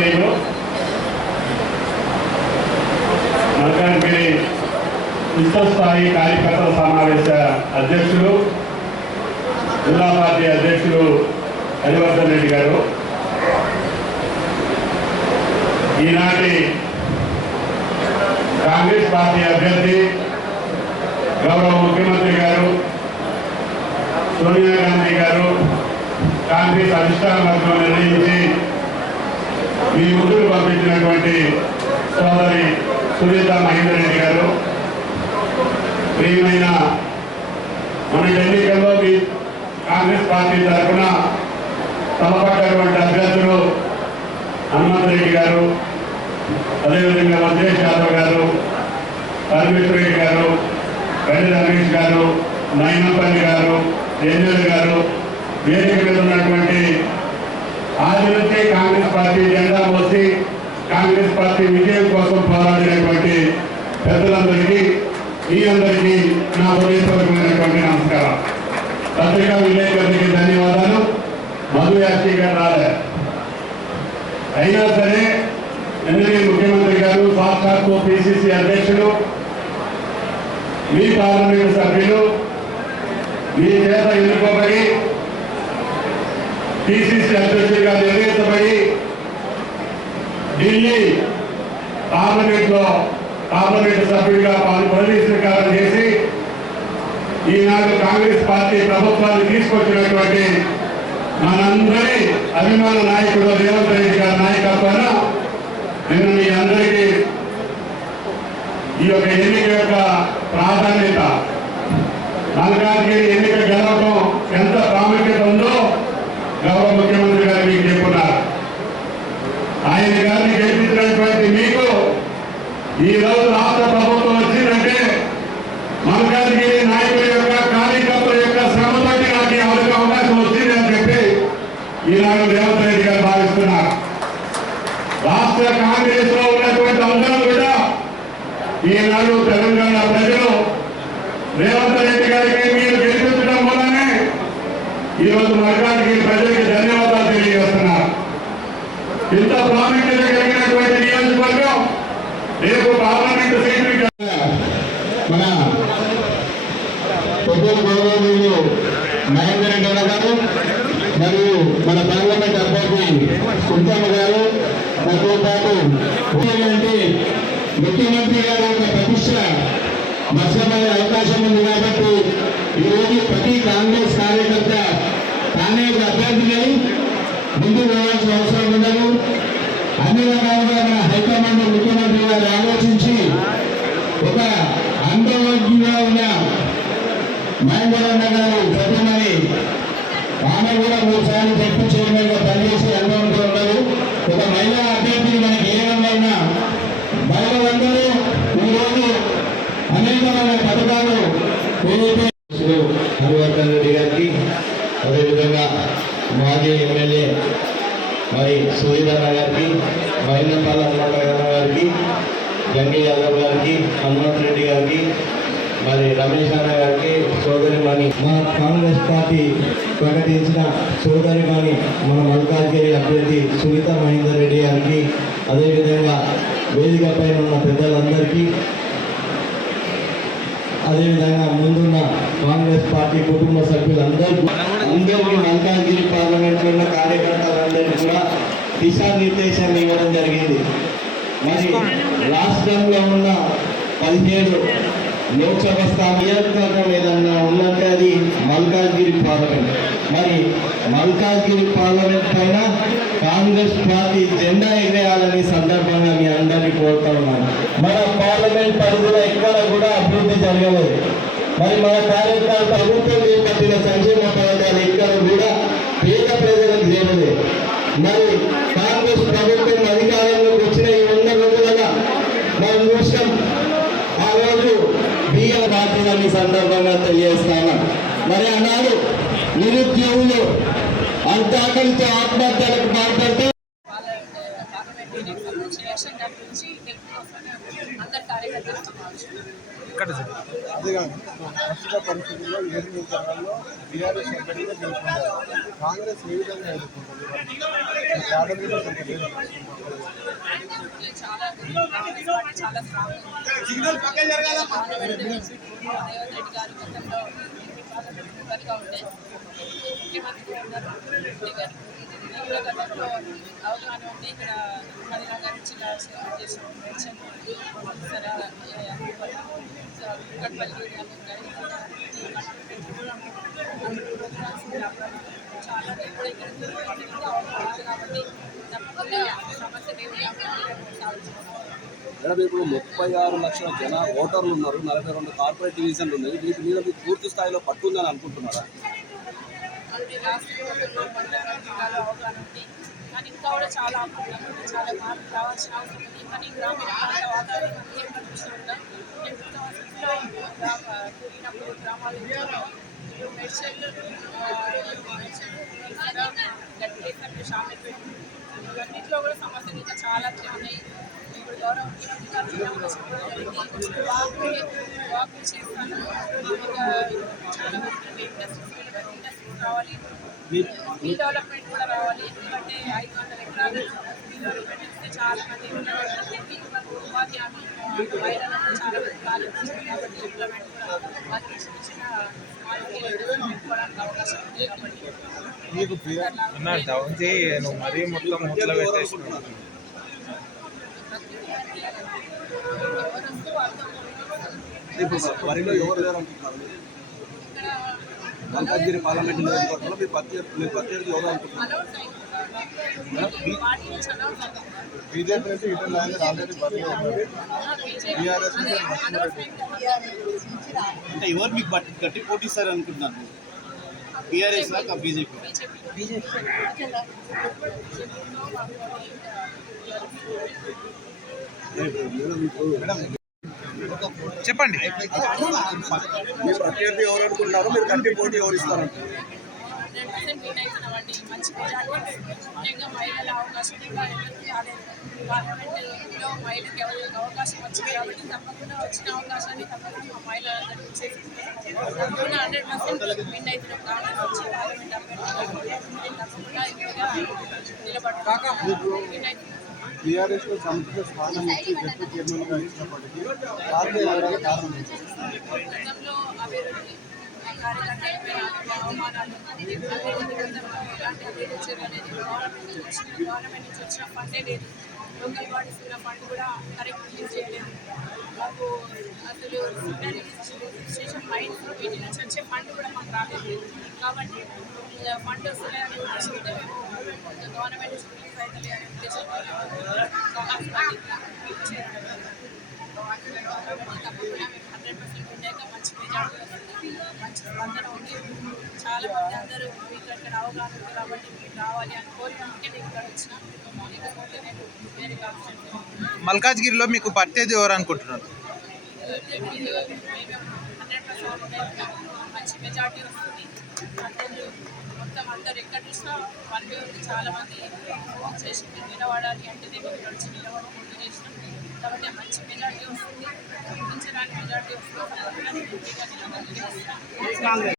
గౌరవనీయులు మల్కాజ్గిరి విశ్వస్థాయి కార్యకర్తల సమావేశ అధ్యక్షులు జిల్లా పార్టీ అధ్యక్షులు హరివర్ధన్ రెడ్డి గారు, ఈనాటి కాంగ్రెస్ పార్టీ అభ్యర్థి గౌరవ ముఖ్యమంత్రి గారు సోనియా గాంధీ గారు కాంగ్రెస్ అధిష్టాన వర్గం నిర్ణయించి మీ ముందుకు పంపించినటువంటి సోదరి సునీత మహేందర్ రెడ్డి గారు, ప్రియమైన మన ఎన్నికల్లో మీ కాంగ్రెస్ పార్టీ తరఫున తలపడ్డటువంటి అభ్యర్థులు హనుమంతరెడ్డి గారు, అదేవిధంగా మధేష్ యాదవ్ గారు, పరమేశ్వర రెడ్డి గారు, గండి రమేష్ గారు, నయనపల్లి గారు, ఎన్ఎల్ గారు, వేదిక మీద ఉన్నటువంటి ఆది నుంచి కాంగ్రెస్ పార్టీ జెండా మోసి కాంగ్రెస్ పార్టీ విజయం కోసం పోరాడినటువంటి పెద్దలందరికీ మీ అందరికీ నా హృదయపూర్వకమైనటువంటి నమస్కారం. పత్రికా విలేకరులకి ధన్యవాదాలు. మధు యాష్టి గారు రాలే, అయినా సరే ఎన్నికల ముఖ్యమంత్రి గారు సాక్షాత్తు పిసిసి అధ్యక్షులు మీ పార్లమెంటు సభ్యులు మీ చేత ఎన్నుకోబడి పిసిసి అధ్యక్షుడిగా నిర్ణయించబడి ఢిల్లీ పార్లమెంటు సభ్యుడిగా పదవి స్వీకారం చేసి ఈనాడు కాంగ్రెస్ పార్టీ ప్రభుత్వాన్ని తీసుకొచ్చినటువంటి మనందరి అభిమాన నాయకుడు రేవంత్ రెడ్డి గారి నాయకత్వాన నిన్న మీ అందరికీ ఈ యొక్క ఎన్నిక యొక్క ప్రాధాన్యత, మల్కాజ్గిరి ఎన్నిక గెలవడం ఎంత ప్రాముఖ్యత ఉందో గౌరవ ముఖ్యమంత్రి గారు మీకు చెప్పున్నారు. ఆయన గారిని గెలిపించినటువంటి మీకు ఈ రోజు రాష్ట్ర ప్రభుత్వం వచ్చిందంటే మల్కాజ్గిరి నాయకుల యొక్క కార్యకర్తల యొక్క శ్రమ బట్టి నాకు ఈ అవకాశం వచ్చింది అని చెప్పి ఈనాడు రేవంత్ రెడ్డి గారు భావిస్తున్నారు. రాష్ట్ర కాంగ్రెస్ లో ఉన్నటువంటి అందరూ కూడా ఈనాడు తెలంగాణ ప్రజలు రేవంత్ రెడ్డి గారికి మీరు గెలిపించడం వల్లనే ఈరోజు మల్కాజ్గిరి ప్రజలకి ధన్యవాదాలు తెలియజేస్తున్నారు. ఇంత ప్రాముఖ్యత కలిగినటువంటి నియోజకవర్గం రేపు పార్లమెంటు సీట్లు మన పొద్దులు గౌరవనీయులు మహేందర్ రెడ్డి గారు మరియు మన పార్లమెంట్ అభ్యర్థి కుంటమ్మ గారు, దాంతో పాటు ముఖ్యమంత్రి గారి యొక్క ప్రతిష్ట మత్స్యమయ్యే అవకాశం ఉంది కాబట్టి ఈరోజు ప్రతి కాంగ్రెస్ కార్యకర్త తానే ఒక అభ్యర్థిని ముందుకు పోవాల్సిన అవసరం ఉండదు. అన్ని రకాలుగా మన హైకమాండ్ ముఖ్యమంత్రి గారు ఆలోచించి ఒక అనుభవజ్ఞుగా ఉన్న మహేందర్ అన్న గారు ప్రతిమని ఆమె కూడా 3 సార్లు జడ్పీ చైర్మన్ గా పనిచేసి అనుభవంతో ఉన్నారు. ఒక మహిళా అభ్యర్థిని మనకి ఏ విధమైన మహిళలందరూ ఈరోజు అనేకమైన పథకాలు హరివర్ధన్ రెడ్డి గారికి, అదేవిధంగా మాజీ ఎమ్మెల్యే మరి సూర్యధర గారికి, మైనపాల హనుమంతరావు గారికి, గంగి యాదవ్ గారికి, హనుమంత్ రెడ్డి గారికి, మరి రమేష్ అన్న గారికి, సోదరిమణి మన కాంగ్రెస్ పార్టీ ప్రకటించిన సోదరిమణి మన మల్కాజ్గిరి అభ్యర్థి సునీత మహేందర్ రెడ్డి గారికి, అదేవిధంగా వేదిక పైన ఉన్న పెద్దలందరికీ, అదేవిధంగా ముందున్న కాంగ్రెస్ పార్టీ కుటుంబ సభ్యులందరికీ మల్కాజ్గిరి పార్లమెంట్లో ఉన్న కార్యకర్తలందరికీ కూడా దిశానిర్దేశం ఇవ్వడం జరిగింది. మరి రాష్ట్రంలో ఉన్న 17 లోక్సభ నియోజకవర్గం ఏదన్నా ఉందంటే అది మల్కాజ్గిరి పార్లమెంట్. మరి మల్కాజ్గిరి పార్లమెంట్ పైన కాంగ్రెస్ పార్టీ జెండా ఎగరేయాలని సందర్భంగా మీ అందరినీ కోరుతా ఉన్నాను. మన పార్లమెంట్ పరిధిలో ఎక్కడ కూడా అభివృద్ధి జరగలేదు. మరి మన కార్యకర్తలు ప్రభుత్వం చేపట్టిన సంక్షేమ పథకాలు ఎక్కడ కూడా పేద ప్రజలకు చేరలేదు. మరి కాంగ్రెస్ ప్రభుత్వం అధికారంలోకి వచ్చిన ఈ 100 రోజులుగా మనం చూసాం. ఆ రోజు బియ్యం రాత్రి సందర్భంగా తెలియజేస్తాను. మరి ఆనాడు నిరుద్యోగులు అంత ఆకలితో ఆత్మహత్యలకు పాల్పడితే అదేగా ప్రస్తుత పరిస్థితుల్లో 7 నియోజకవర్గాల్లో బీఆర్ఎస్ అభ్యర్థిగా గెలుపొందారు. కాంగ్రెస్ ఏ విధంగా ఎదుర్కొంటుంది యాదగిరిలో కొంత లేదు. చాలా చాలా స్ట్రాంగ్ రేవంత్ రెడ్డి గారు గతంలో మెంబర్గా ఉండే ముఖ్యమంత్రిగా ఉన్నారు. గతంలో అవగాహన ఉంది. ఇక్కడ మదినా గారి జిల్లా చేసిన మెన్షన్ కట్పల్లి చాలా ఇప్పుడు ఇక్కడ అవగాహన కాబట్టి తప్పకుండా సమస్య మేడం ఇప్పుడు 36 లక్షల ఓటర్లు ఉన్నారు, 42 కార్పొరేట్ డివిజన్లు ఉన్నాయి. వీటి మీద మీకు పూర్తి స్థాయిలో పట్టుందని అనుకుంటున్నారా? అంటే రాష్ట్ర ప్రభుత్వంలో అవగాహన ఉంది, కానీ ఇంకా కూడా చాలా చాలా మార్పులు రావాల్సిన అవసరం ఉంది. కానీ గ్రామీణ ప్రాంత వాతావరణం ముఖ్యంగా చూస్తూ ఉంటాం. నేను 2006లో తిరిగినప్పుడు గ్రామాలు మెడ్చల్ గట్టి షామేపేట ఇవన్నింటిలో కూడా సమస్యలు ఇంకా చాలా ఉన్నాయి. ఇప్పుడు గౌరవ ముఖ్యమంత్రి గారు వాక్ చేస్తాను. ఇంకా చాలా వరకు ఇండస్ట్రీస్ రావాలి, ఈ డెవలప్మెంట్ కూడా రావాలి. ఎందుకంటే 500 ఎకరాలు డెవలప్మెంట్ ఇస్తే చాలా మంది ఉపాధి హామీ మహిళలకు చాలా మంది ఖాళీ వస్తుంది. కాబట్టి ఇంప్లిమెంట్ కూడా వాళ్ళకి చిన్న పెట్టుకోవడానికి అవకాశం ఉంది. కాబట్టి మరీ మొత్తం ముట్ల పెట్టేసుకున్నాను. ఇప్పుడు వరిలో ఎవరు లేరు అనుకుంటున్నారు? మల్కాజ్గిరి పార్లమెంట్ నియోజకవర్గంలో మీరు ప్రత్యర్థి ఎవరు అనుకుంటున్నారు? బీజేపీ నుంచి ఇటల్ రాజేందర్ ఆల్రెడీ బదిలీ ఉన్నారు. టీఆర్ఎస్ అంటే ఎవరు మీకు గట్టి పోటీ ఇస్తారు అనుకుంటున్నారు? టీఆర్ఎస్ లాగా బీజేపీ? చెప్పండి. మీ ప్రత్యర్థి ఎవరు అనుకుంటున్నారు? మీరు గట్టి పోటీ ఎవరు ఇస్తారు? 100% విన్ అవుతున్నామండి. మంచి మెజార్టీ ముఖ్యంగా మహిళల అవకాశం ఇంకా ఎవరికి రాలేదు. పార్లమెంట్లో మహిళలకు ఎవరికి అవకాశం వచ్చింది కాబట్టి తప్పకుండా వచ్చిన అవకాశాన్ని తప్పకుండా మా మహిళలందరికీ తప్పకుండా 100% విన్ అవుతున్నాం. కాంగ్రెస్ వచ్చి పార్లమెంట్ అభ్యర్థి తప్పకుండా ఎక్కువగా నిలబడతాం, విన్ అవుతున్నాం. టీఆర్ఎస్లో సముచిత స్థానం ఇచ్చి డిప్యూటీ చైర్మన్గా ఇచ్చినప్పటికీ పార్టీ రావడానికి కారణం ఏంటి? గతంలో అభివృద్ధి కార్యకర్తలపైన అవమానాలు అభివృద్ధి గతంలో ఎలాంటి అభివృద్ధి చేయలేదు. గవర్నమెంట్ నుంచి వచ్చిన ఫండే లేదు. లోకల్ బాడీస్ ఉన్న ఫండ్ కూడా కరెక్ట్ రిలీజ్ చేయలేదు. మాకు అసలు రిజిస్ట్రేషన్ మైండ్ వీటి నుంచి వచ్చే ఫండ్ కూడా మాకు రాలేదు. కాబట్టి ఫండ్ వస్తున్నాయని ఉద్దేశంతో మేము గవర్నమెంట్ నుంచి రిలీజ్ అవుతుంది అనే ఉద్దేశంతో తప్పకుండా మేము 100% ఉండేక మంచి మెజార్టీ వస్తుంది, మంచి స్పందన ఉంది. చాలా మంది అందరూ మీకు ఇక్కడ అవగాహన ఉంది కాబట్టి మీరు రావాలి అని కోరినందుకే నేను ఇక్కడ వచ్చిన. లేకపోతే నేను వేరే ఆప్షన్ మల్కాజ్గిరిలో మీకు పట్టేది ఎవరు అనుకుంటున్నారు? మేము 100% మంచి మెజార్టీ వస్తుంది. అందరూ మొత్తం అందరు ఎక్కడ చూసినా వాళ్ళు చాలా మంది చేసి నిలబడాలి అంటే నేను ఇక్కడ వచ్చి నిలబడి ముందు చేసినాం. కాబట్టి మంచి మెజార్టీ వస్తుంది, ఊహించడానికి మెజార్టీ వస్తుంది.